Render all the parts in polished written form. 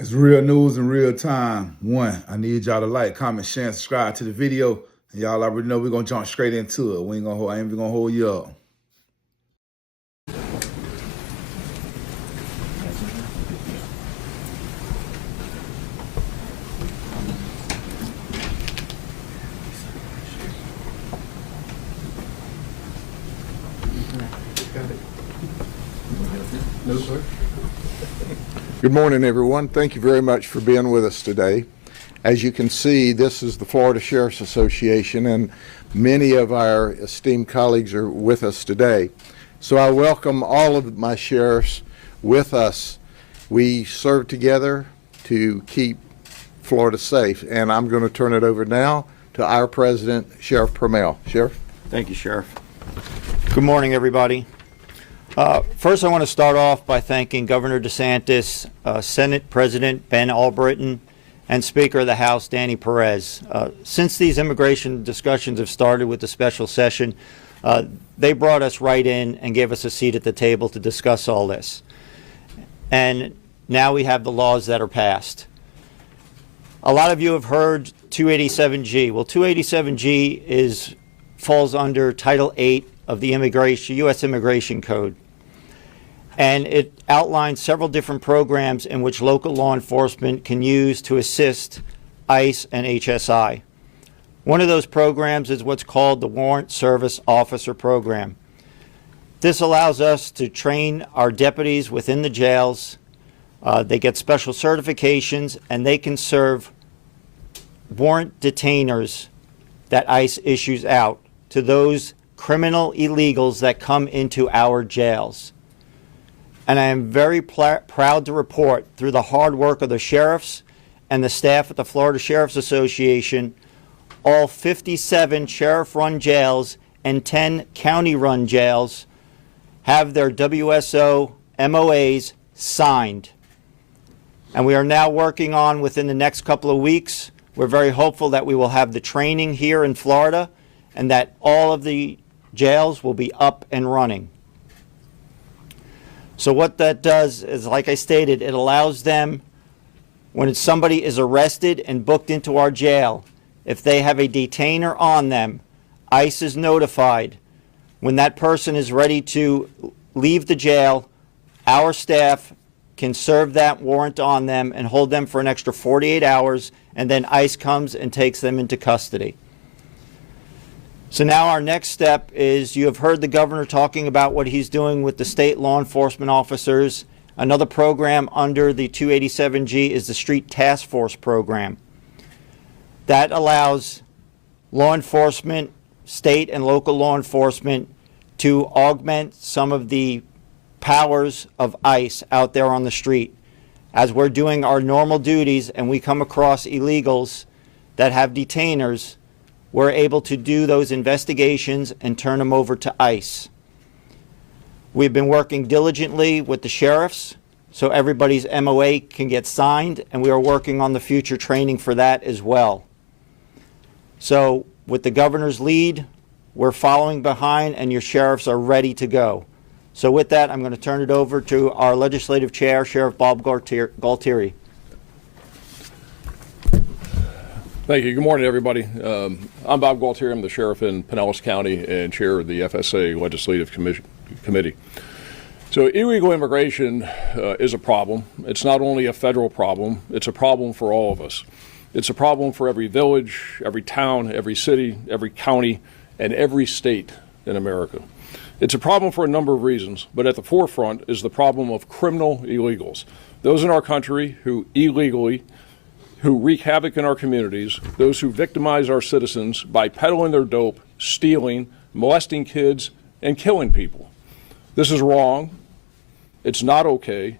It's real news in real time. One, I need y'all to like, comment, share, and subscribe to the video. And y'all already know we're gonna jump straight into it. I ain't even gonna hold you up. No, sir. Good morning, everyone. Thank you very much for being with us today. As you can see, this is the Florida Sheriff's Association, and many of our esteemed colleagues are with us today. So I welcome all of my sheriffs with us. We serve together to keep Florida safe, and I'm going to turn it over now to our president, Sheriff Permel. Sheriff? Thank you, Sheriff. Good morning, everybody. First, I want to start off by thanking Governor DeSantis, Senate President Ben Albritton, and Speaker of the House Danny Perez. Since these immigration discussions have started with the special session, they brought us right in and gave us a seat at the table to discuss all this. And now we have the laws that are passed. A lot of you have heard 287G. Well, 287G falls under Title 8 of the U.S. Immigration Code. And it outlines several different programs in which local law enforcement can use to assist ICE and HSI. One of those programs is what's called the Warrant Service Officer Program. This allows us to train our deputies within the jails. They get special certifications, and they can serve warrant detainers that ICE issues out to those criminal illegals that come into our jails. And I am very proud to report, through the hard work of the sheriffs and the staff at the Florida Sheriff's Association, all 57 sheriff-run jails and 10 county-run jails have their WSO MOAs signed. And we are now working on, within the next couple of weeks, we're very hopeful that we will have the training here in Florida and that all of the jails will be up and running. So what that does is, like I stated, it allows them, when somebody is arrested and booked into our jail, if they have a detainer on them, ICE is notified. When that person is ready to leave the jail, our staff can serve that warrant on them and hold them for an extra 48 hours, and then ICE comes and takes them into custody. So now our next step is, you have heard the governor talking about what he's doing with the state law enforcement officers. Another program under the 287G is the Street Task Force program. That allows law enforcement, state and local law enforcement, to augment some of the powers of ICE out there on the street. As we're doing our normal duties and we come across illegals that have detainers, we're able to do those investigations and turn them over to ICE. We've been working diligently with the sheriffs so everybody's MOA can get signed, and we are working on the future training for that as well. So with the governor's lead, we're following behind, and your sheriffs are ready to go. So with that, I'm going to turn it over to our legislative chair, Sheriff Bob Galtieri. Thank you. Good morning, everybody. I'm Bob Galtieri. I'm the sheriff in Pinellas County and chair of the FSA Legislative Committee. So illegal immigration is a problem. It's not only a federal problem, it's a problem for all of us. It's a problem for every village, every town, every city, every county, and every state in America. It's a problem for a number of reasons, but at the forefront is the problem of criminal illegals. Those in our country who wreak havoc in our communities, those who victimize our citizens by peddling their dope, stealing, molesting kids, and killing people. This is wrong. It's not okay.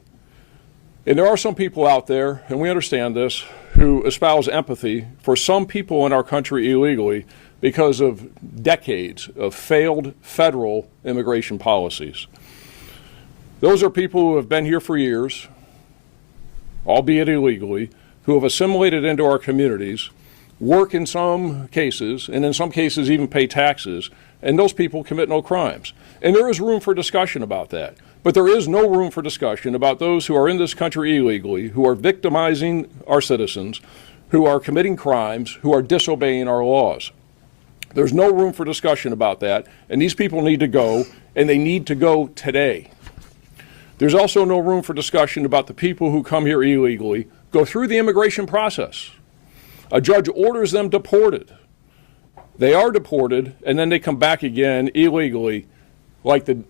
And there are some people out there, and we understand this, who espouse empathy for some people in our country illegally because of decades of failed federal immigration policies. Those are people who have been here for years, albeit illegally, who have assimilated into our communities, work in some cases, and in some cases even pay taxes, and those people commit no crimes. And there is room for discussion about that. But there is no room for discussion about those who are in this country illegally, who are victimizing our citizens, who are committing crimes, who are disobeying our laws. There's no room for discussion about that, and these people need to go, and they need to go today. There's also no room for discussion about the people who come here illegally, go through the immigration process. A judge orders them deported. They are deported, and then they come back again illegally, like the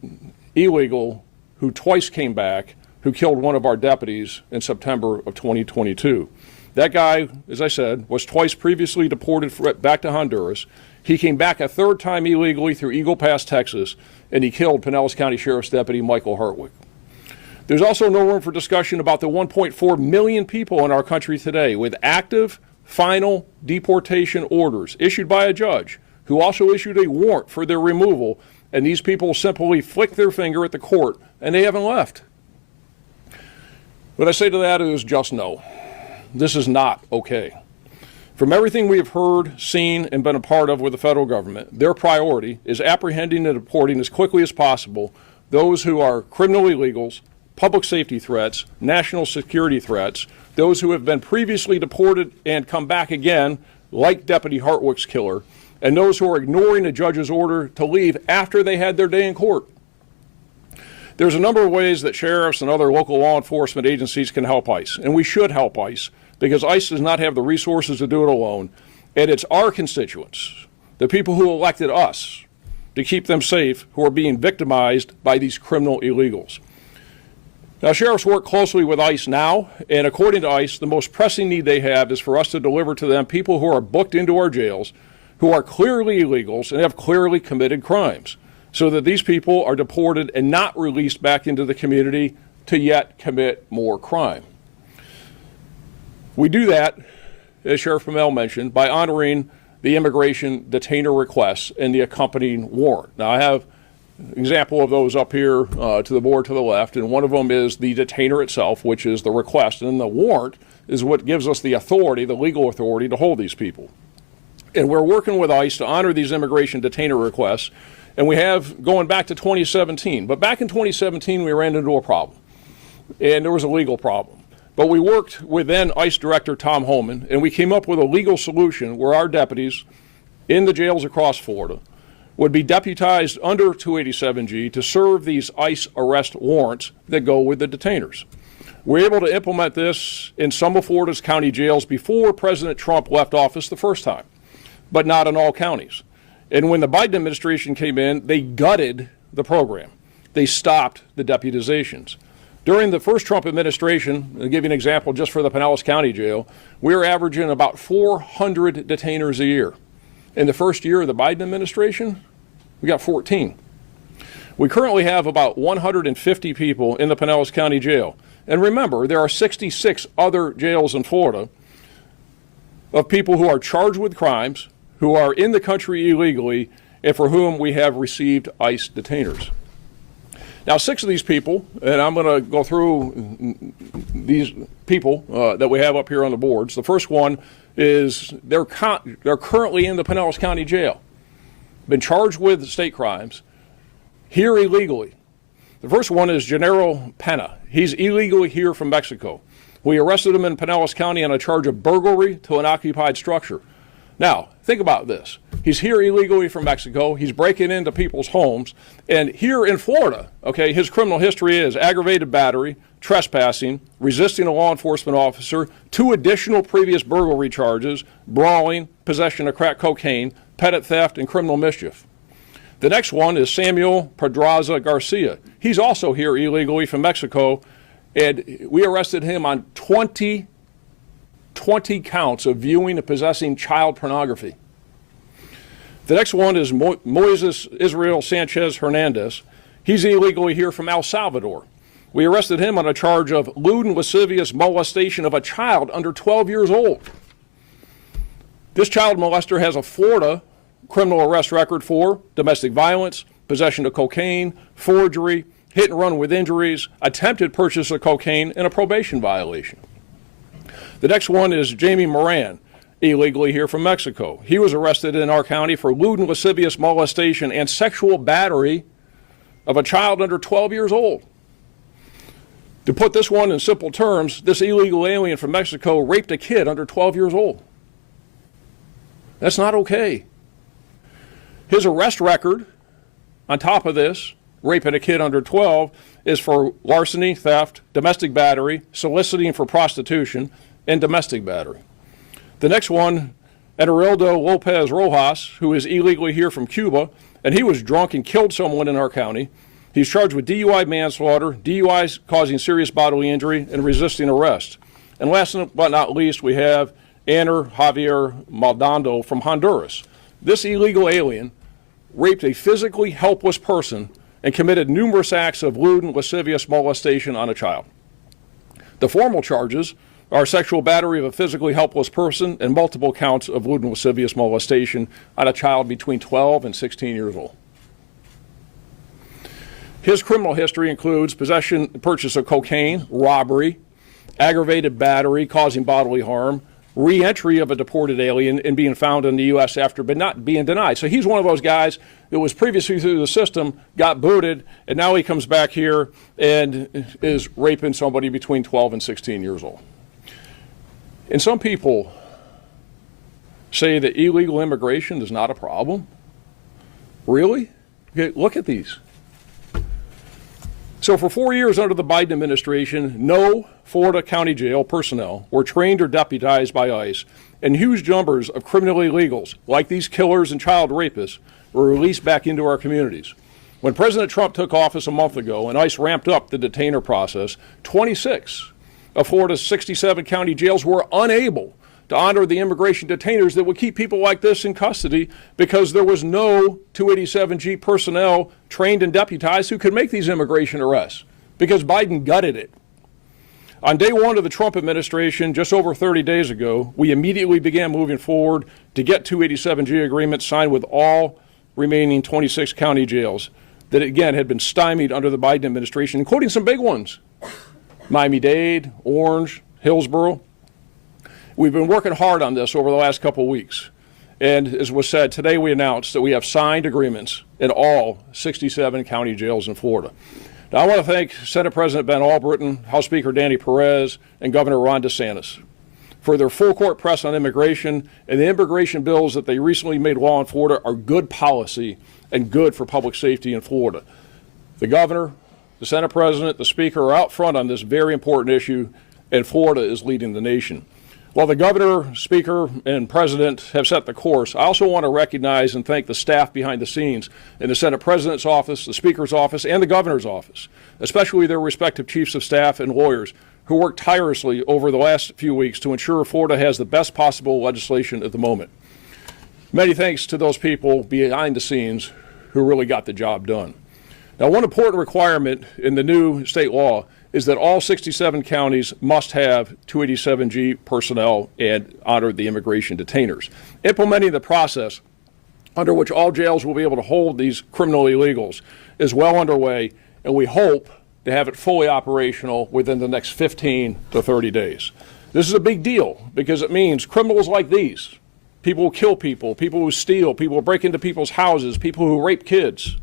illegal who twice came back, who killed one of our deputies in September of 2022. That guy, as I said, was twice previously deported back to Honduras. He came back a third time illegally through Eagle Pass, Texas, and he killed Pinellas County Sheriff's Deputy Michael Hartwick. There's also no room for discussion about the 1.4 million people in our country today with active, final deportation orders issued by a judge who also issued a warrant for their removal, and these people simply flick their finger at the court and they haven't left. What I say to that is just no. This is not okay. From everything we have heard, seen, and been a part of with the federal government, their priority is apprehending and deporting as quickly as possible those who are criminal illegals, public safety threats, national security threats, those who have been previously deported and come back again, like Deputy Hartwick's killer, and those who are ignoring a judge's order to leave after they had their day in court. There's a number of ways that sheriffs and other local law enforcement agencies can help ICE, and we should help ICE, because ICE does not have the resources to do it alone, and it's our constituents, the people who elected us, to keep them safe, who are being victimized by these criminal illegals. Now, sheriffs work closely with ICE now, and according to ICE, the most pressing need they have is for us to deliver to them people who are booked into our jails, who are clearly illegals and have clearly committed crimes, so that these people are deported and not released back into the community to yet commit more crime. We do that, as Sheriff Pinnell mentioned, by honoring the immigration detainer requests and the accompanying warrant. Now, I have an example of those up here to the board to the left, and one of them is the detainer itself, which is the request, and the warrant is what gives us the authority, the legal authority, to hold these people. And we're working with ICE to honor these immigration detainer requests, and we have going back to 2017. But back in 2017, we ran into a problem, and there was a legal problem. But we worked with then ICE Director Tom Homan, and we came up with a legal solution where our deputies in the jails across Florida would be deputized under 287G to serve these ICE arrest warrants that go with the detainers. We're able to implement this in some of Florida's county jails before President Trump left office the first time, but not in all counties. And when the Biden administration came in, they gutted the program. They stopped the deputizations. During the first Trump administration, I'll give you an example just for the Pinellas County Jail, we were averaging about 400 detainers a year. In the first year of the Biden administration, we got 14. We currently have about 150 people in the Pinellas County Jail. And remember, there are 66 other jails in Florida of people who are charged with crimes, who are in the country illegally, and for whom we have received ICE detainers. Now, 6 of these people, and I'm going to go through these people that we have up here on the boards. The first one is they're currently in the Pinellas County Jail, been charged with state crimes, here illegally. The first one is Gennaro Pena. He's illegally here from Mexico. We arrested him in Pinellas County on a charge of burglary to an occupied structure. Now, think about this. He's here illegally from Mexico. He's breaking into people's homes. And here in Florida, okay, his criminal history is aggravated battery, trespassing, resisting a law enforcement officer, 2 additional previous burglary charges, brawling, possession of crack cocaine, petty theft, and criminal mischief. The next one is Samuel Pedraza Garcia. He's also here illegally from Mexico, and we arrested him on 20 counts of viewing and possessing child pornography. The next one is Moises Israel Sanchez Hernandez. He's illegally here from El Salvador. We arrested him on a charge of lewd and lascivious molestation of a child under 12 years old. This child molester has a Florida criminal arrest record for domestic violence, possession of cocaine, forgery, hit and run with injuries, attempted purchase of cocaine, and a probation violation. The next one is Jamie Moran. illegally here from Mexico. He was arrested in our county for lewd and lascivious molestation and sexual battery of a child under 12 years old. To put this one in simple terms, this illegal alien from Mexico raped a kid under 12 years old. That's not okay. His arrest record, on top of this, raping a kid under 12, is for larceny, theft, domestic battery, soliciting for prostitution, and domestic battery. The next one, Eduardo Lopez Rojas, who is illegally here from Cuba, and he was drunk and killed someone in our county. He's charged with DUI manslaughter, DUIs causing serious bodily injury, and resisting arrest. And last but not least, we have Aner Javier Maldonado from Honduras. This illegal alien raped a physically helpless person and committed numerous acts of lewd and lascivious molestation on a child. The formal charges are sexual battery of a physically helpless person and multiple counts of lewd and lascivious molestation on a child between 12 and 16 years old. His criminal history includes possession, purchase of cocaine, robbery, aggravated battery causing bodily harm, re-entry of a deported alien and being found in the U.S. after but not being denied. So he's one of those guys that was previously through the system, got booted, and now he comes back here and is raping somebody between 12 and 16 years old. And some people say that illegal immigration is not a problem. Really? Okay, look at these. So for 4 years under the Biden administration, no Florida County Jail personnel were trained or deputized by ICE, and huge numbers of criminal illegals, like these killers and child rapists, were released back into our communities. When President Trump took office a month ago and ICE ramped up the detainer process, 26 of Florida's 67 county jails were unable to honor the immigration detainers that would keep people like this in custody because there was no 287G personnel trained and deputized who could make these immigration arrests because Biden gutted it. On day one of the Trump administration, just over 30 days ago, we immediately began moving forward to get 287G agreements signed with all remaining 26 county jails that, again, had been stymied under the Biden administration, including some big ones, Miami-Dade, Orange, Hillsborough. We've been working hard on this over the last couple of weeks. And as was said, today we announced that we have signed agreements in all 67 county jails in Florida. Now, I want to thank Senate President Ben Albritton, House Speaker Danny Perez, and Governor Ron DeSantis for their full court press on immigration, and the immigration bills that they recently made law in Florida are good policy and good for public safety in Florida. The governor, the Senate President, the Speaker are out front on this very important issue, and Florida is leading the nation. While the governor, speaker, and president have set the course, I also want to recognize and thank the staff behind the scenes in the Senate President's office, the Speaker's office, and the governor's office, especially their respective chiefs of staff and lawyers who worked tirelessly over the last few weeks to ensure Florida has the best possible legislation at the moment. Many thanks to those people behind the scenes who really got the job done. Now, one important requirement in the new state law is that all 67 counties must have 287G personnel and honor the immigration detainers. Implementing the process under which all jails will be able to hold these criminal illegals is well underway, and we hope to have it fully operational within the next 15 to 30 days. This is a big deal because it means criminals like these, people who kill people, people who steal, people who break into people's houses, people who rape kids,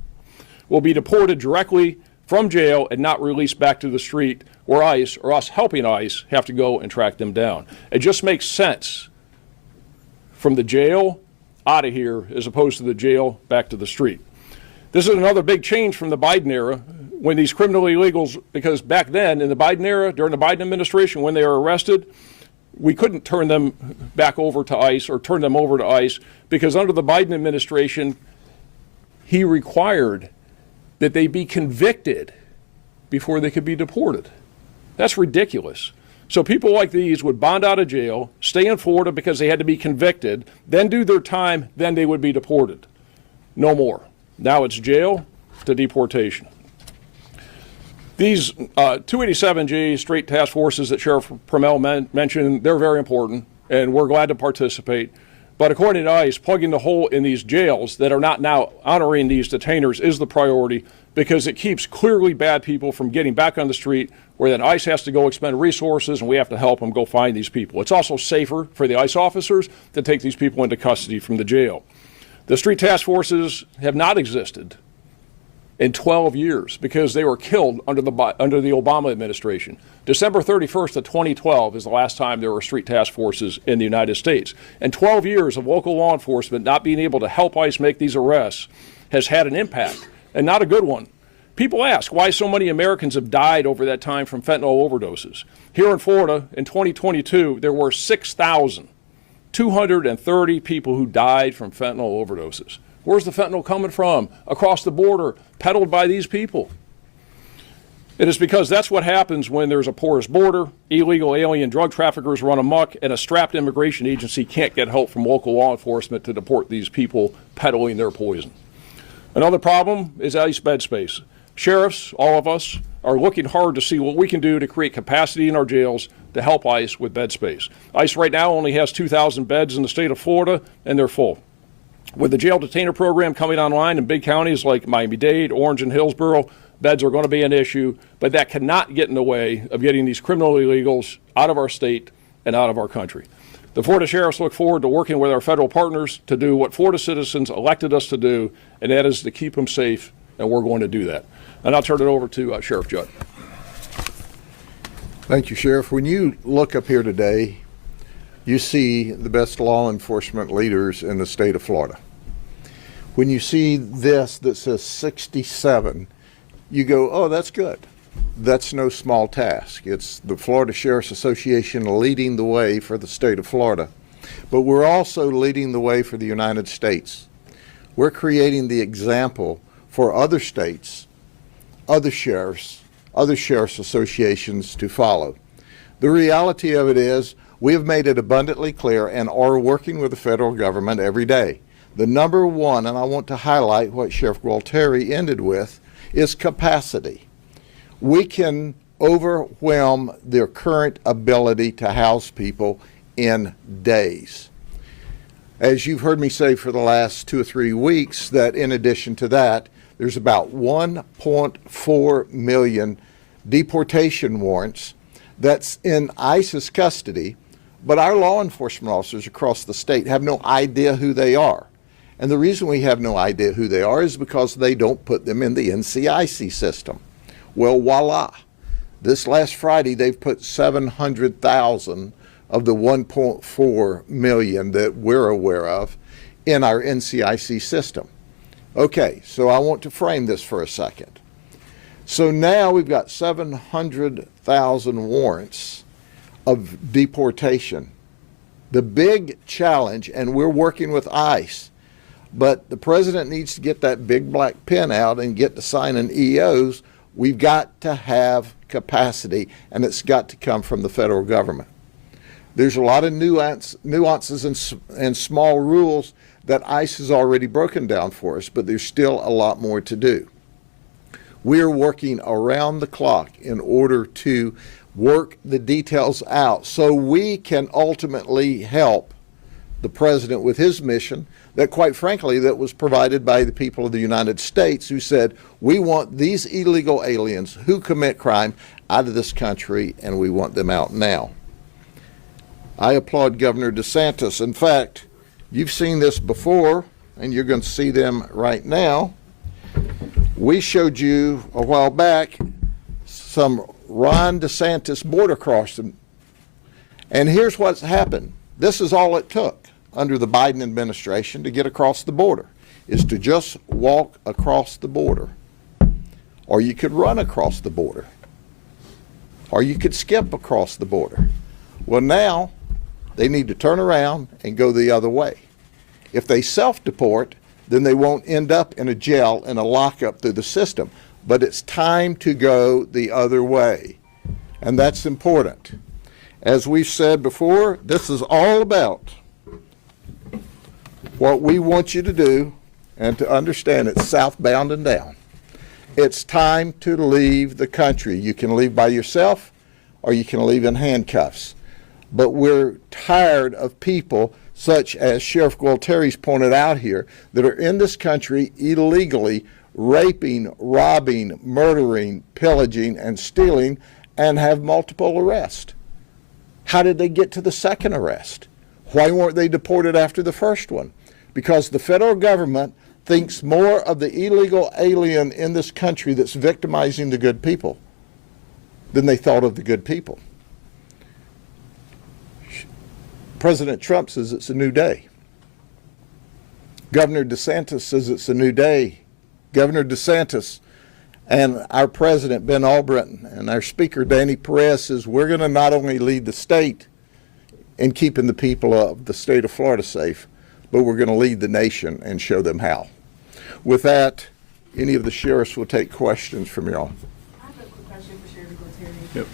will be deported directly from jail and not released back to the street where ICE, or us helping ICE, have to go and track them down. It just makes sense from the jail out of here as opposed to the jail back to the street. This is another big change from the Biden era when these criminal illegals, because back then in the Biden era, during the Biden administration, when they were arrested, we couldn't turn them back over to ICE or turn them over to ICE because under the Biden administration, he required that they be convicted before they could be deported. That's ridiculous. So people like these would bond out of jail, stay in Florida because they had to be convicted, then do their time, then they would be deported. No more. Now it's jail to deportation. These 287G straight task forces that Sheriff Promell mentioned, they're very important, and we're glad to participate. But according to ICE, plugging the hole in these jails that are not now honoring these detainers is the priority because it keeps clearly bad people from getting back on the street, where then ICE has to go expend resources and we have to help them go find these people. It's also safer for the ICE officers to take these people into custody from the jail. The street task forces have not existed in 12 years because they were killed under the Obama administration. December 31st of 2012 is the last time there were street task forces in the United States. And 12 years of local law enforcement not being able to help ICE make these arrests has had an impact, and not a good one. People ask why so many Americans have died over that time from fentanyl overdoses. Here in Florida, in 2022, there were 6,230 people who died from fentanyl overdoses. Where's the fentanyl coming from? Across the border, peddled by these people. It is because that's what happens when there's a porous border, illegal alien drug traffickers run amok, and a strapped immigration agency can't get help from local law enforcement to deport these people peddling their poison. Another problem is ICE bed space. Sheriffs, all of us, are looking hard to see what we can do to create capacity in our jails to help ICE with bed space. ICE right now only has 2,000 beds in the state of Florida, and they're full. With the jail detainer program coming online in big counties like Miami-Dade, Orange, and Hillsborough, beds are going to be an issue, but that cannot get in the way of getting these criminal illegals out of our state and out of our country. The Florida Sheriffs look forward to working with our federal partners to do what Florida citizens elected us to do, and that is to keep them safe, and we're going to do that. And I'll turn it over to Sheriff Judd. Thank you, Sheriff. When you look up here today, you see the best law enforcement leaders in the state of Florida. When you see this that says 67, you go, oh, that's good. That's no small task. It's the Florida Sheriffs Association leading the way for the state of Florida. But we're also leading the way for the United States. We're creating the example for other states, other sheriffs associations to follow. The reality of it is we have made it abundantly clear and are working with the federal government every day. The number one, and I want to highlight what Sheriff Gualtieri ended with, is capacity. We can overwhelm their current ability to house people in days. As you've heard me say for the last 2 or 3 weeks, that in addition to that, there's about 1.4 million deportation warrants that's in ICE's custody, but our law enforcement officers across the state have no idea who they are. And the reason we have no idea who they are is because they don't put them in the NCIC system. Well, voila. This last Friday, they've put 700,000 of the 1.4 million that we're aware of in our NCIC system. Okay, so I want to frame this for a second. So now we've got 700,000 warrants of deportation. The big challenge, and we're working with ICE, but the president needs to get that big black pen out and get to signing EOs. We've got to have capacity, and it's got to come from the federal government. There's a lot of nuances and small rules that ICE has already broken down for us, but there's still a lot more to do. We're working around the clock in order to work the details out so we can ultimately help the president with his mission that, quite frankly, that was provided by the people of the United States who said, we want these illegal aliens who commit crime out of this country, and we want them out now. I applaud Governor DeSantis. In fact, you've seen this before, and you're going to see them right now. We showed you a while back some Ron DeSantis border crossing, and here's what's happened. This is all it took under the Biden administration to get across the border, is to just walk across the border. Or you could run across the border. Or you could skip across the border. Well, now they need to turn around and go the other way. If they self-deport, then they won't end up in a jail and a lockup through the system. But it's time to go the other way. And that's important. As we've said before, this is all about what we want you to do and to understand it's southbound and down. It's time to leave the country. You can leave by yourself or you can leave in handcuffs. But we're tired of people such as Sheriff Gualtieri's pointed out here that are in this country illegally raping, robbing, murdering, pillaging, and stealing, and have multiple arrests. How did they get to the second arrest? Why weren't they deported after the first one? Because the federal government thinks more of the illegal alien in this country that's victimizing the good people than they thought of the good people. President Trump says it's a new day. Governor DeSantis says it's a new day. Governor DeSantis and our president, Ben Albritton, and our speaker, Danny Perez, says we're going to not only lead the state in keeping the people of the state of Florida safe, but we're going to lead the nation and show them how. With that, any of the sheriffs will take questions from y'all. I have a quick question for Sheriff Gualtieri. Yep.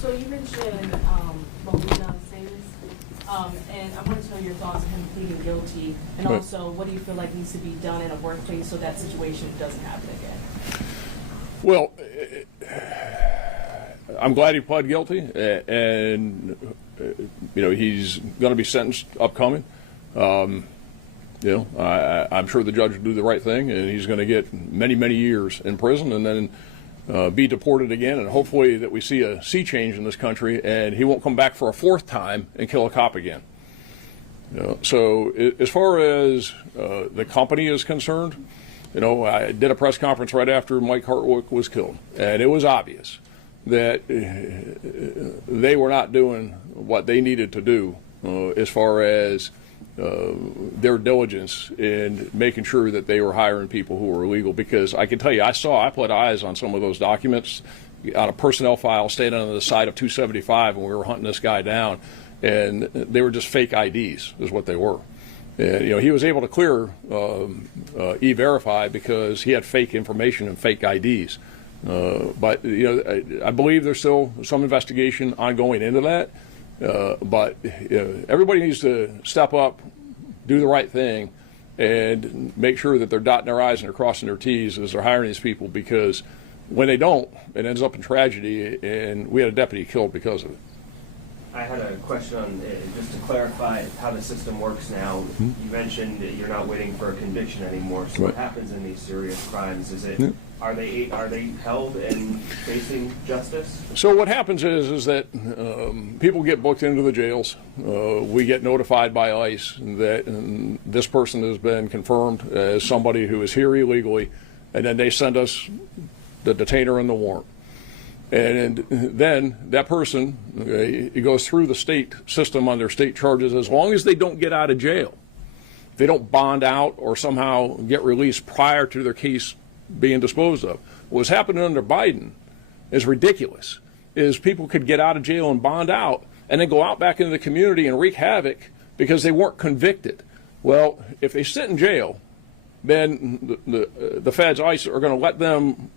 So you mentioned Molina Salas, and I wanted to know your thoughts on him pleading guilty, and Right. also what do you feel like needs to be done in a workplace so that situation doesn't happen again? Well, I'm glad he pled guilty, and he's going to be sentenced upcoming. I'm sure the judge will do the right thing, and he's going to get many, many years in prison, and then be deported again, and hopefully that we see a sea change in this country, and he won't come back for a fourth time and kill a cop again. So as far as the company is concerned, I did a press conference right after Mike Hartwick was killed, and it was obvious that they were not doing what they needed to do as far as their diligence in making sure that they were hiring people who were illegal. Because I can tell you, I put eyes on some of those documents on a personnel file standing on the side of 275 when we were hunting this guy down, and they were just fake IDs is what they were. And, he was able to clear E-Verify because he had fake information and fake IDs. But I believe there's still some investigation ongoing into that. But everybody needs to step up, do the right thing, and make sure that they're dotting their I's and they're crossing their T's as they're hiring these people, because when they don't, it ends up in tragedy, and we had a deputy killed because of it. I had a question on, just to clarify how the system works now. You mentioned that you're not waiting for a conviction anymore. So what happens in these serious crimes? Is it are they held and facing justice? So what happens is that people get booked into the jails. We get notified by ICE that this person has been confirmed as somebody who is here illegally, and then they send us the detainer and the warrant. And then that person, it goes through the state system on their state charges as long as they don't get out of jail. They don't bond out or somehow get released prior to their case being disposed of. What's happening under Biden is ridiculous, is people could get out of jail and bond out and then go out back into the community and wreak havoc because they weren't convicted. Well, if they sit in jail, then the feds, ICE, are going to let them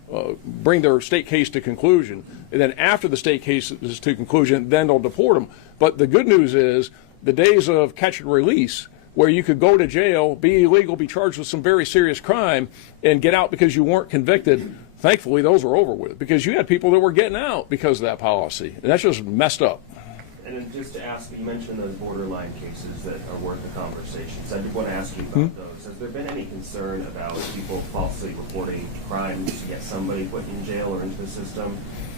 bring their state case to conclusion. And then after the state case is to conclusion, then they'll deport them. But the good news is the days of catch and release, where you could go to jail, be illegal, be charged with some very serious crime, and get out because you weren't convicted, thankfully those are over with, because you had people that were getting out because of that policy. And that's just messed up. And then just to ask, you mentioned those borderline cases that are worth a conversation. So I did want to ask you about those. Has there been any concern about people falsely reporting crimes to get somebody put in jail or into the system?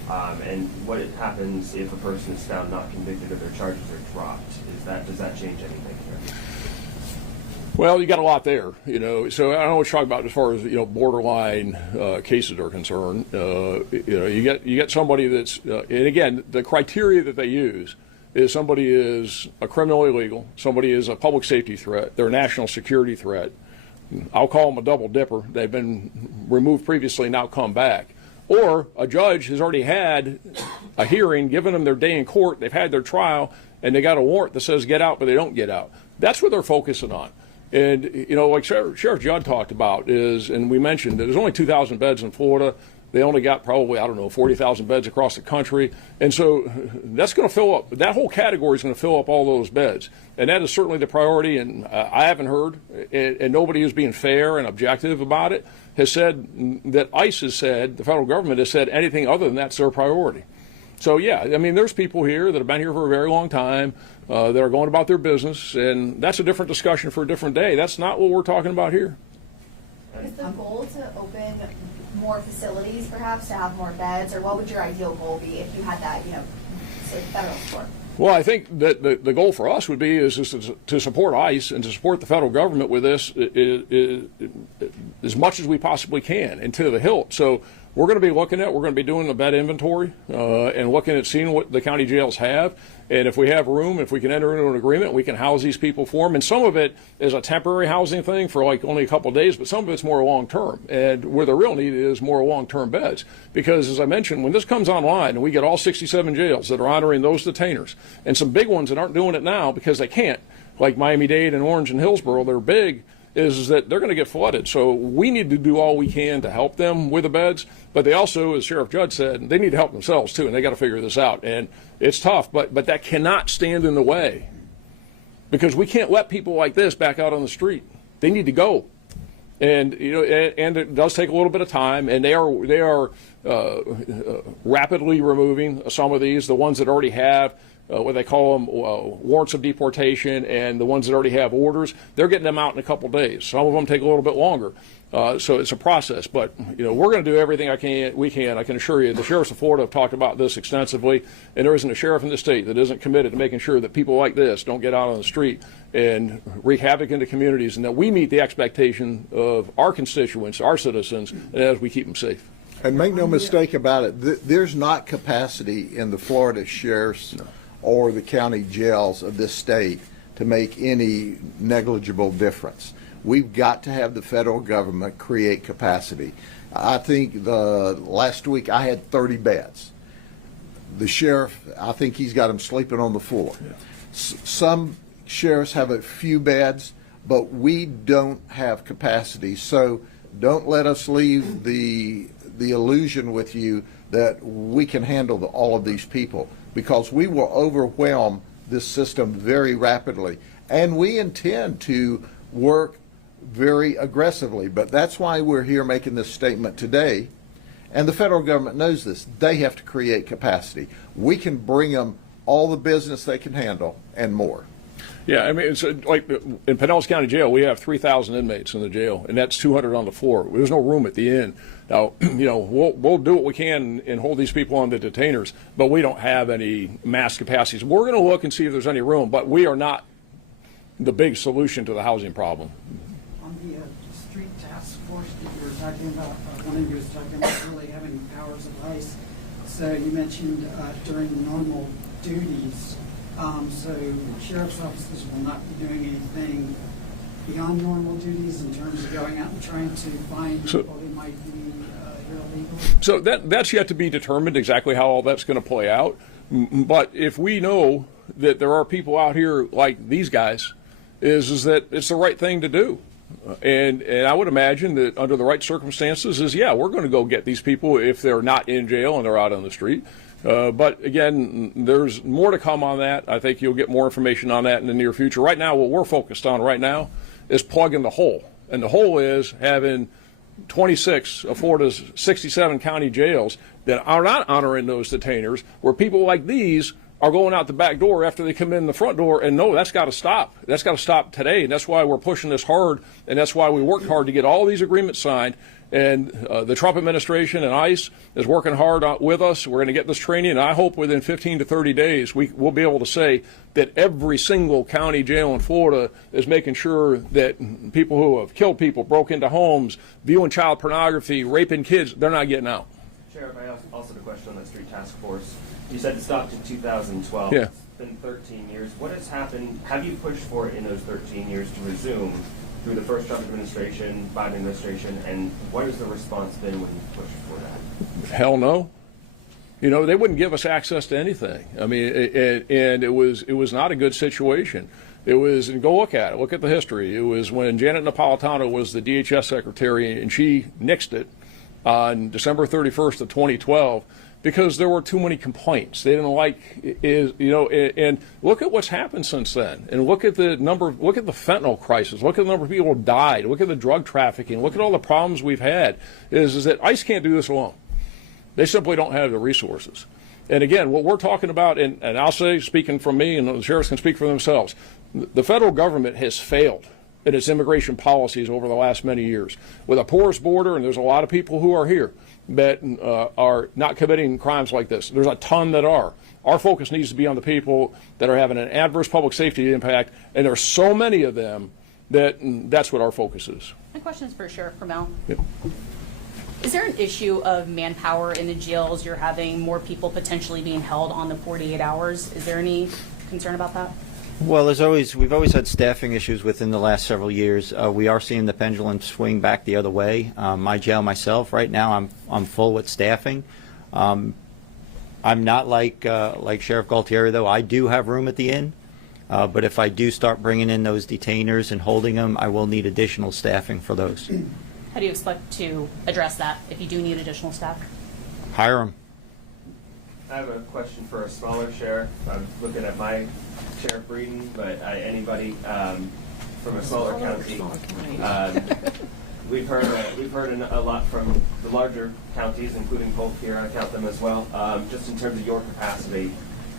And what happens if a person is found not convicted or their charges are dropped? Does that change anything here? Well, you got a lot there, So I don't know what you're talking about as far as borderline cases are concerned. You get somebody that's, and again, the criteria that they use is somebody is a criminal illegal, somebody is a public safety threat, they're a national security threat. I'll call them a double dipper. They've been removed previously, now come back. Or a judge has already had a hearing, given them their day in court, they've had their trial, and they got a warrant that says get out, but they don't get out. That's what they're focusing on. And, like Sheriff Judd talked about is, and we mentioned that there's only 2,000 beds in Florida. They only got probably, 40,000 beds across the country. And so that's going to fill up, that whole category is going to fill up all those beds. And that is certainly the priority. And I haven't heard, and nobody who's being fair and objective about it has said that ICE has said, the federal government has said anything other than that's their priority. So, yeah, there's people here that have been here for a very long time that are going about their business, and that's a different discussion for a different day. That's not what we're talking about here. Is the goal to open more facilities, perhaps, to have more beds, or what would your ideal goal be if you had that, say, federal support? Well, I think that the goal for us would be is to support ICE and to support the federal government with this as much as we possibly can and to the hilt. So we're going to be we're going to be doing a bed inventory and looking at seeing what the county jails have. And if we have room, if we can enter into an agreement, we can house these people for them. And some of it is a temporary housing thing for like only a couple of days, but some of it's more long term. And where the real need is more long term beds. Because as I mentioned, when this comes online and we get all 67 jails that are honoring those detainers, and some big ones that aren't doing it now because they can't, like Miami-Dade and Orange and Hillsborough, they're big, is that they're going to get flooded. So we need to do all we can to help them with the beds, but they also, as Sheriff Judd said, they need to help themselves too, and they got to figure this out. And it's tough, but that cannot stand in the way, because we can't let people like this back out on the street. They need to go. And and it does take a little bit of time, and they are rapidly removing some of these, the ones that already have what they call them warrants of deportation, and the ones that already have orders, they're getting them out in a couple days. Some of them take a little bit longer, so it's a process. But we're going to do everything we can. I can assure you, the sheriffs of Florida have talked about this extensively, and there isn't a sheriff in the state that isn't committed to making sure that people like this don't get out on the street and wreak havoc in the communities, and that we meet the expectation of our constituents, our citizens, and as we keep them safe. And make no mistake about it, there's not capacity in the Florida sheriffs or the county jails of this state to make any negligible difference. We've got to have the federal government create capacity. I think last week I had 30 beds. The sheriff, I think he's got them sleeping on the floor. Yeah. Some sheriffs have a few beds, but we don't have capacity. So don't let us leave the illusion with you that we can handle all of these people, because we will overwhelm this system very rapidly. And we intend to work very aggressively, but that's why we're here making this statement today. And the federal government knows this. They have to create capacity. We can bring them all the business they can handle and more. Yeah, I mean, it's like in Pinellas County Jail, we have 3,000 inmates in the jail, and that's 200 on the floor. There's no room at the inn. Now, we'll do what we can and hold these people on the detainers, but we don't have any mass capacities. We're going to look and see if there's any room, but we are not the big solution to the housing problem. On the street task force that you were talking about, one of you was talking about really having powers of ICE. So you mentioned during normal duties. So sheriff's offices will not be doing anything beyond normal duties in terms of going out and trying to find people who might be here illegal? So that's yet to be determined exactly how all that's going to play out. But if we know that there are people out here like these guys, is that it's the right thing to do. And I would imagine that under the right circumstances we're going to go get these people if they're not in jail and they're out on the street. But again, there's more to come on that. I think you'll get more information on that in the near future. Right now, what we're focused on right now is plugging the hole. And the hole is having 26 of Florida's 67 county jails that are not honoring those detainers, where people like these are going out the back door after they come in the front door. And no, that's got to stop. That's got to stop today. And that's why we're pushing this hard. And that's why we worked hard to get all these agreements signed. And the Trump administration and ICE is working hard with us. We're going to get this training, and I hope within 15 to 30 days we'll be able to say that every single county jail in Florida is making sure that people who have killed people, broke into homes, viewing child pornography, raping kids, they're not getting out. Sheriff, I also had a question on the street task force. You said it stopped in 2012. Yeah. It's been 13 years. What has happened? Have you pushed for it in those 13 years to resume through the first Trump administration, Biden administration, and what has the response been when you pushed for that? Hell no. They wouldn't give us access to anything. I mean, and it was not a good situation. It was, and go look at it. Look at the history. It was when Janet Napolitano was the DHS secretary, and she nixed it on December 31st of 2012. Because there were too many complaints. They didn't like, and look at what's happened since then. And look at the fentanyl crisis. Look at the number of people who died. Look at the drug trafficking. Look at all the problems we've had. Is that ICE can't do this alone. They simply don't have the resources. And again, what we're talking about, and I'll say, speaking from me, and the sheriffs can speak for themselves, the federal government has failed in its immigration policies over the last many years. With a porous border, and there's a lot of people who are here that are not committing crimes like this. There's a ton that are. Our focus needs to be on the people that are having an adverse public safety impact, and there are so many of them that that's what our focus is. My question is for Sheriff Permel. Yep. Is there an issue of manpower in the jails? You're having more people potentially being held on the 48 hours. Is there any concern about that? Well, we've always had staffing issues within the last several years. We are seeing the pendulum swing back the other way. My jail myself, right now, I'm full with staffing. I'm not like Sheriff Galtieri, though. I do have room at the inn, but if I do start bringing in those detainers and holding them, I will need additional staffing for those. How do you expect to address that if you do need additional staff? Hire them. I have a question for a smaller sheriff. I'm looking at my Sheriff Breeden, but anybody from a smaller county. We've heard a lot from the larger counties, including Polk here. I count them as well. Just in terms of your capacity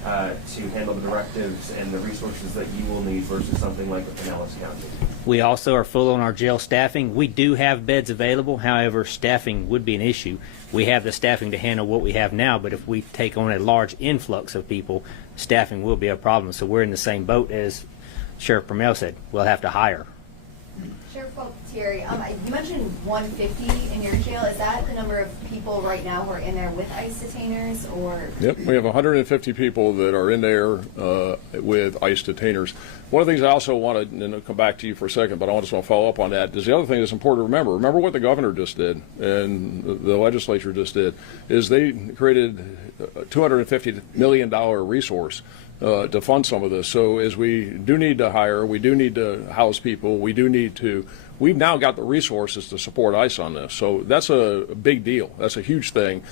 to handle the directives and the resources that you will need versus something like the Pinellas County. We also are full on our jail staffing. We do have beds available. However, staffing would be an issue. We have the staffing to handle what we have now, but if we take on a large influx of people, staffing will be a problem. So we're in the same boat as Sheriff Permel said. We'll have to hire. Sheriff Galtieri, you mentioned 150 in your jail. Is that the number of people right now who are in there with ICE detainers, or? Yep, we have 150 people that are in there with ICE detainers. One of the things I also wanted, and I'll come back to you for a second, but I just want to follow up on that, is the other thing that's important to remember. Remember what the governor just did and the legislature just did, is they created a $250 million resource to fund some of this. So as we do need to hire, we do need to house people, we've now got the resources to support ICE on this. So that's a big deal. That's a huge thing.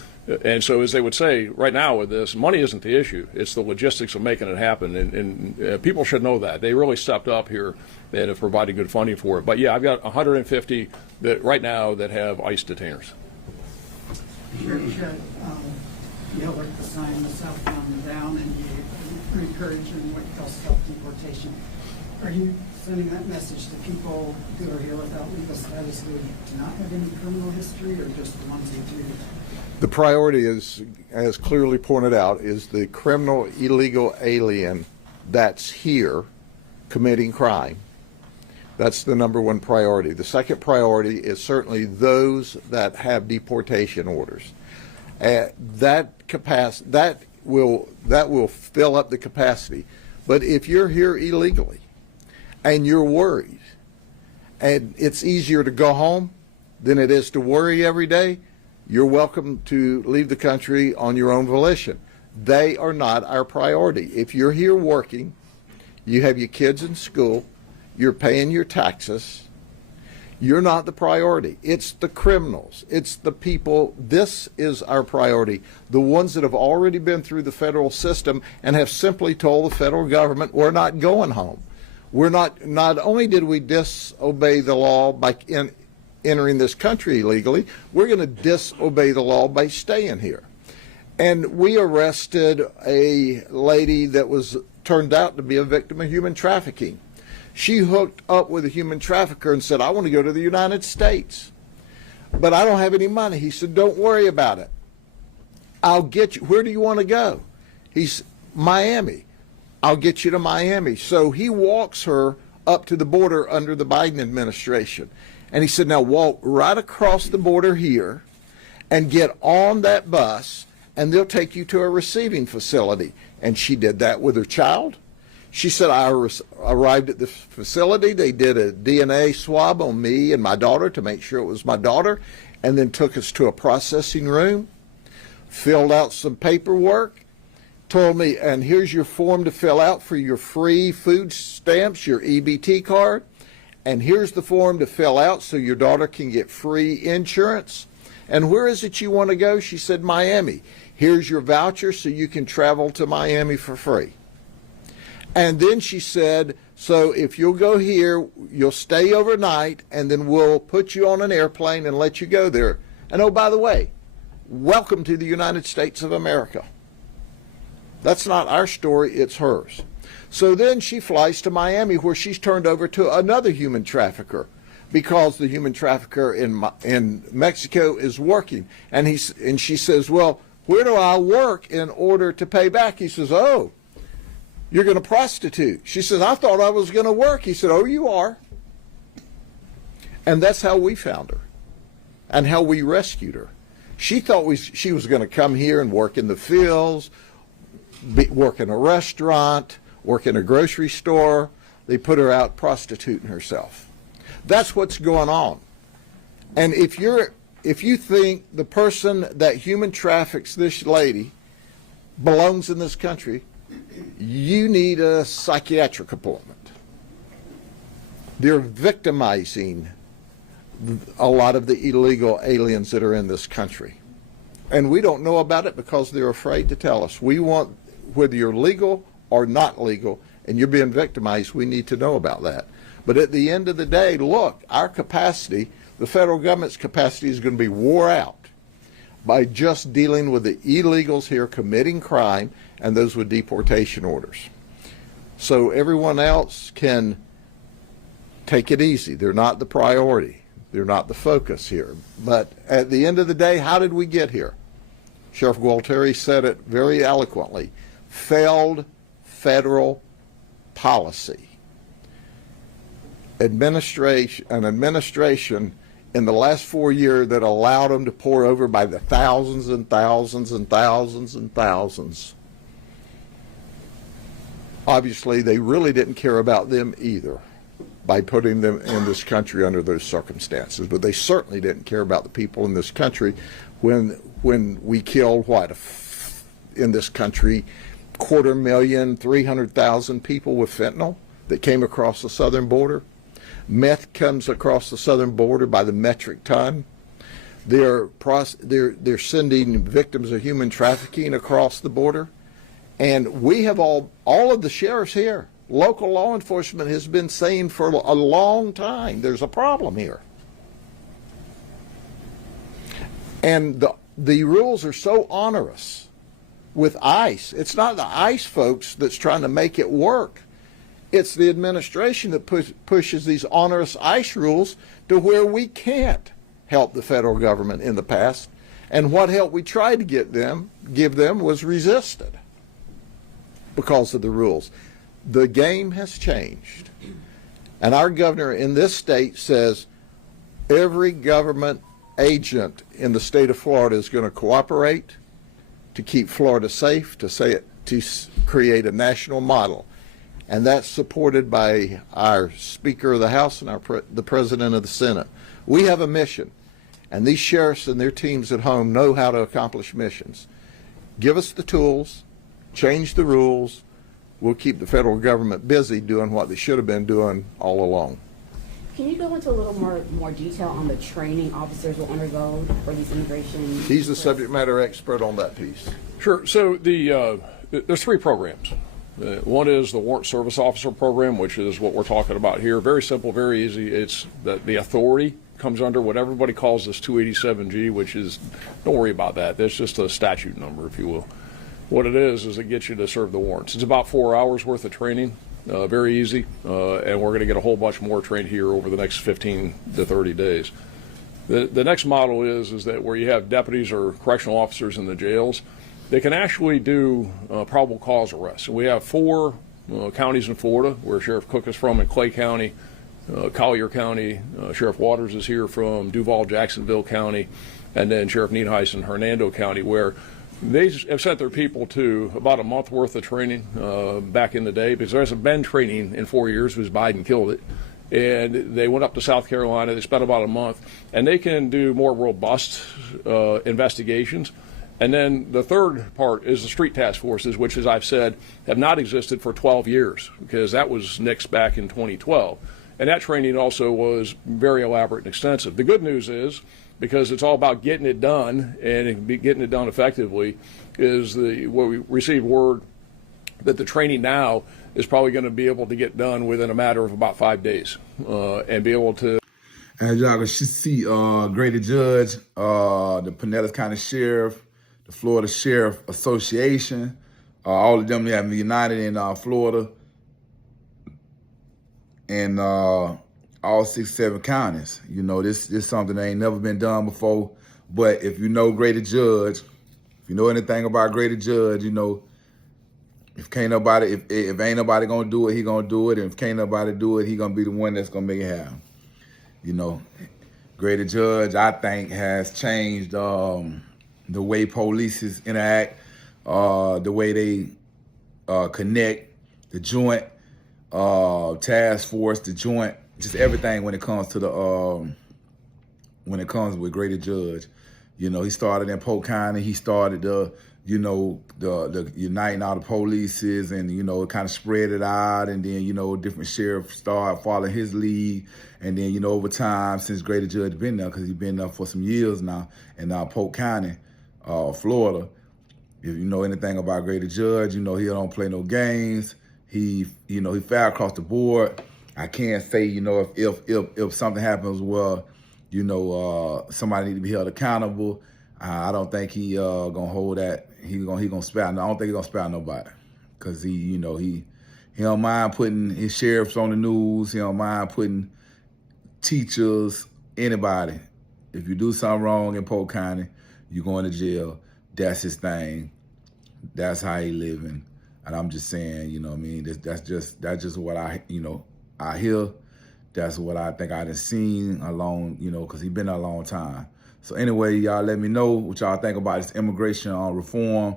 And so as they would say, right now with this, money isn't the issue. It's the logistics of making it happen. And people should know that. They really stepped up here and have provided good funding for it. But yeah, I've got 150 that right now that have ICE detainers. Sheriff Judd, you held up the sign, the southbound down, and you encourage in what you call self-deportation. Are you sending that message to people who are here without legal status who do not have any criminal history, or just the ones who do? The priority is, as clearly pointed out, is the criminal illegal alien that's here committing crime. That's the number one priority. The second priority is certainly those that have deportation orders. That will fill up the capacity. But if you're here illegally and you're worried, and it's easier to go home than it is to worry every day, you're welcome to leave the country on your own volition. They are not our priority. If you're here working, you have your kids in school, you're paying your taxes, you're not the priority. It's the criminals. It's the people. This is our priority. The ones that have already been through the federal system and have simply told the federal government, we're not going home. Not only did we disobey the law by entering this country illegally, we're going to disobey the law by staying here. And we arrested a lady that turned out to be a victim of human trafficking. She hooked up with a human trafficker and said, I want to go to the United States, but I don't have any money. He said, don't worry about it. I'll get you. Where do you want to go? He's Miami. I'll get you to Miami. So he walks her up to the border under the Biden administration. And he said, now walk right across the border here and get on that bus, and they'll take you to a receiving facility. And she did that with her child. She said, I arrived at the facility. They did a DNA swab on me and my daughter to make sure it was my daughter, and then took us to a processing room, filled out some paperwork, told me, and here's your form to fill out for your free food stamps, your EBT card, and here's the form to fill out so your daughter can get free insurance. And where is it you want to go? She said, Miami. Here's your voucher so you can travel to Miami for free. And then she said, so if you'll go here, you'll stay overnight, and then we'll put you on an airplane and let you go there. And oh, by the way, welcome to the United States of America. That's not our story, it's hers. So then she flies to Miami, where she's turned over to another human trafficker, because the human trafficker in Mexico is working. And she says, well, where do I work in order to pay back? He says, oh, you're going to prostitute. She says, I thought I was going to work. He said, oh, you are. And that's how we found her and how we rescued her. She thought she was going to come here and work in the fields, work in a restaurant, work in a grocery store. They put her out prostituting herself. That's what's going on. And if you think the person that human traffics this lady belongs in this country, you need a psychiatric appointment. They're victimizing a lot of the illegal aliens that are in this country. And we don't know about it because they're afraid to tell us. We want, whether you're legal or not legal, and you're being victimized, we need to know about that. But at the end of the day, look, our capacity, the federal government's capacity, is going to be wore out by just dealing with the illegals here committing crime and those with deportation orders. So everyone else can take it easy. They're not the priority. They're not the focus here. But at the end of the day, how did we get here? Sheriff Gualtieri said it very eloquently. Failed federal policy. An administration in the last 4 years that allowed them to pour over by the thousands and thousands and thousands and thousands. Obviously, they really didn't care about them either by putting them in this country under those circumstances. But they certainly didn't care about the people in this country when we killed, in this country, 250,000, 300,000 people with fentanyl that came across the southern border. Meth comes across the southern border by the metric ton. They're sending victims of human trafficking across the border. And we have all of the sheriffs here, local law enforcement has been saying for a long time, there's a problem here. And the rules are so onerous with ICE. It's not the ICE folks that's trying to make it work. It's the administration that pushes these onerous ICE rules to where we can't help the federal government in the past. And what help we tried to give them was resisted because of the rules. The game has changed. And our governor in this state says every government agent in the state of Florida is going to cooperate to keep Florida safe, to create a national model. And that's supported by our Speaker of the House and the President of the Senate. We have a mission, and these sheriffs and their teams at home know how to accomplish missions. Give us the tools, change the rules, we'll keep the federal government busy doing what they should have been doing all along. Can you go into a little more detail on the training officers will undergo for these immigration? He's the subject matter expert on that piece. Sure. So there's 3 programs. One is the Warrant Service Officer Program, which is what we're talking about here. Very simple, very easy. It's that the authority comes under what everybody calls this 287G, which is, don't worry about that. That's just a statute number, if you will. What it is it gets you to serve the warrants. It's about 4 hours worth of training, very easy, and we're going to get a whole bunch more trained here over the next 15 to 30 days. The next model is that where you have deputies or correctional officers in the jails, they can actually do probable cause arrests. So we have 4 counties in Florida where Sheriff Cook is from, in Clay County, Collier County, Sheriff Waters is here from Duval, Jacksonville County, and then Sheriff Needheis in Hernando County, where they have sent their people to about a month worth of training back in the day, because there hasn't been training in 4 years because Biden killed it. And they went up to South Carolina, they spent about a month, and they can do more robust investigations. And then the third part is the street task forces, which, as I've said, have not existed for 12 years, because that was nixed back in 2012. And that training also was very elaborate and extensive. The good news is, because it's all about getting it done and getting it done effectively, is what we received word that the training now is probably going to be able to get done within a matter of about 5 days and be able to. As y'all can see, Grady Judd, the Pinellas County Sheriff, the Florida Sheriff Association, All of them have united in Florida and all 67 counties. You know, this is something that ain't never been done before. But if you know Grady Judd, if you know anything about Grady Judd, you know, if ain't nobody gonna do it, he gonna do it. And if can't nobody do it, he gonna be the one that's gonna make it happen. You know, Grady Judd, I think, has changed the way police interact, the way they connect, the joint task force, the joint, just everything when it comes to with Grady Judd. You know, he started in Polk County. He started the uniting all the polices, and you know, it kind of spread it out, and then you know, different sheriffs started following his lead, and then you know, over time, since Grady Judd been there, because he's been there for some years now in Polk County, Florida. If you know anything about Grady Judd, you know he don't play no games. He fair across the board. I can't say, you know, if something happens, well, you know, somebody need to be held accountable. I don't think he gonna hold that. He gonna spare. I don't think he gonna spare nobody, cause he don't mind putting his sheriffs on the news. He don't mind putting teachers, anybody. If you do something wrong in Polk County, you're going to jail. That's his thing. That's how he living. And I'm just saying, you know what I mean? That's just what I hear. That's what I think I done seen along, you know, because he been there a long time. So anyway, y'all let me know what y'all think about this immigration reform,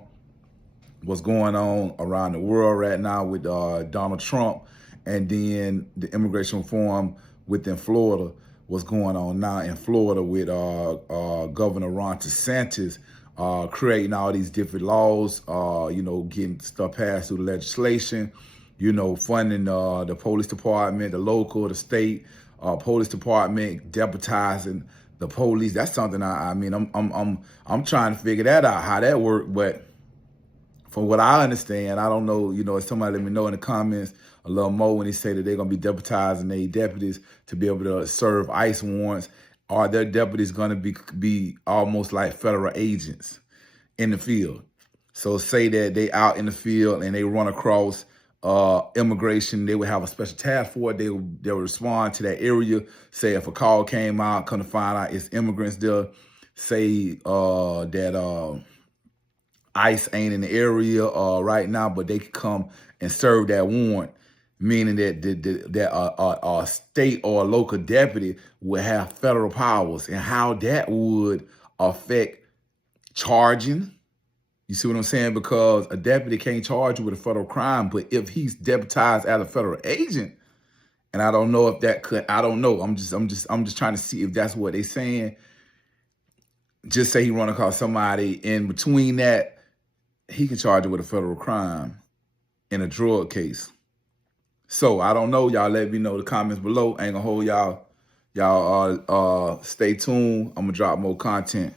what's going on around the world right now with Donald Trump, and then the immigration reform within Florida, what's going on now in Florida with Governor Ron DeSantis creating all these different laws, you know, getting stuff passed through the legislation, you know, funding the police department, the local, the state police department, deputizing the police. That's something I'm trying to figure that out, how that works. But from what I understand, I don't know, you know, if somebody let me know in the comments a little more when they say that they're going to be deputizing their deputies to be able to serve ICE warrants. Are their deputies going to be almost like federal agents in the field? So say that they out in the field and they run across immigration, they would have a special task force. They would respond to that area. Say if a call came out, come to find out it's immigrants there. Say that ICE ain't in the area right now, but they could come and serve that warrant, meaning that a state or a local deputy would have federal powers, and how that would affect charging. You see what I'm saying? Because a deputy can't charge you with a federal crime, but if he's deputized as a federal agent, and I don't know if that could, I don't know. I'm just trying to see if that's what they're saying. Just say he run across somebody in between that, he can charge you with a federal crime in a drug case. So I don't know. Y'all let me know in the comments below. I ain't gonna hold y'all. Y'all stay tuned. I'm gonna drop more content.